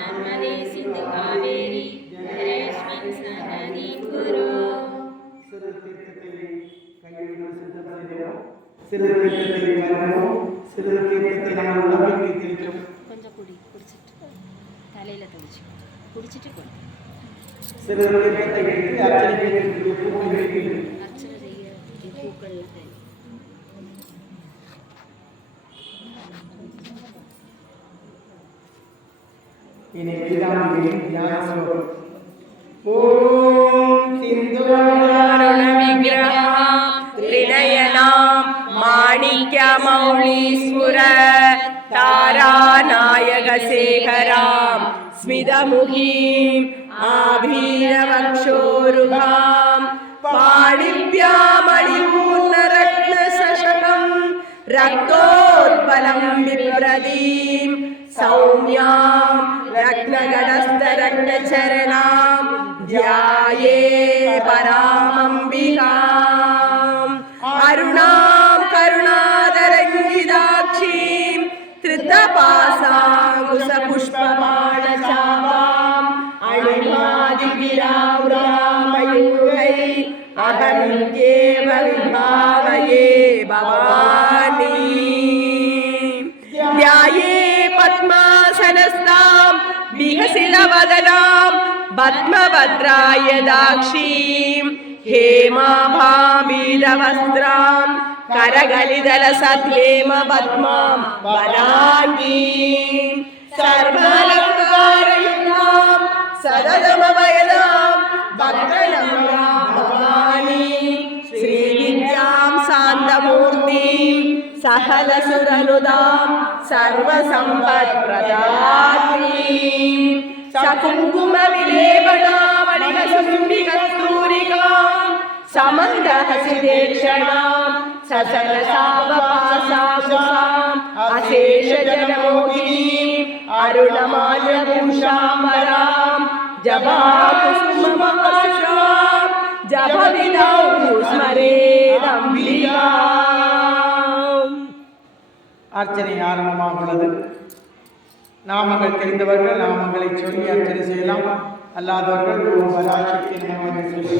నర్మదే సింధు కావేరి జలేష్మిన్ సనని కురు సురకీర్తతి కయ్యను సిద్ధపరిదేవో సిరకీర్తతి మనము సిరకీర్తతి నమ ఉలపకి తెలుచు కొంచెం కుడి కుడిచిట్టు తలైల తొలిచి కుడిచిట్టు కొడు సిరకీర్తతి అర్చన చేయడానికి అర్చన చేయడానికి పూకళ్ళ இனி வேதாம்பிகையின் தியான ஸ்லோகம் ஓம் சிந்துராருண விக்கிரகா த்ரிணயனாம் மாணிக்க மௌலீஸ்வர தாராநாயக சேகராம் ஸ்மிதமுகீம் ஆபீரவக்ஷோருகாம் பாடிவ்யாமணிமூர்ண ரத்தோ स्मितमुखीम् आभीरवक्षोरुहां पाणिभ्यामणिपूर्णरत्नशशकं रक्तोत्पलं बिभ्रतीं सौम्यां रत्नगडस्थरत्नचरणां ध्याये परामम्बिकाम् अरुणां करुणादरङ्गिदाक्षीं धृतपासाङ्कुशपुष्पमाणचापाम् अणिमादिविरावृतामयूरै अहमित्येव विभावये भवानी पद्मासनस्तां विहसिलवदनां पद्मभद्राय दाक्षीं हेमाभामीरवस्त्रां करगलिदलसद्येम पद्मां वराङ्गीं सर्वालङ्कारयुक्तां सददमवयदां भद्रनम्रां सहलसुरनुदां सर्वसम्पत्प्रदात्रीं सकुङ्कुमविलेपणामणिकसुम्बिकस्तूरिकां समन्दहसिदेक्षणां ससलसावपासामुषाम् अशेषजनमोहिनीम् अरुणमाल्यभूषाम्बरां जपाकुसुममाशां जपविदौ स्मरेदम्बिकाम् அர்ச்சனை ஆரம்பமாக உள்ளது. நாமங்கள் தெரிந்தவர்கள் நாமங்களை சொல்லி அர்ச்சனை செய்யலாம். அல்லாதவர்கள் ஓம் பராசக்தி சொல்லி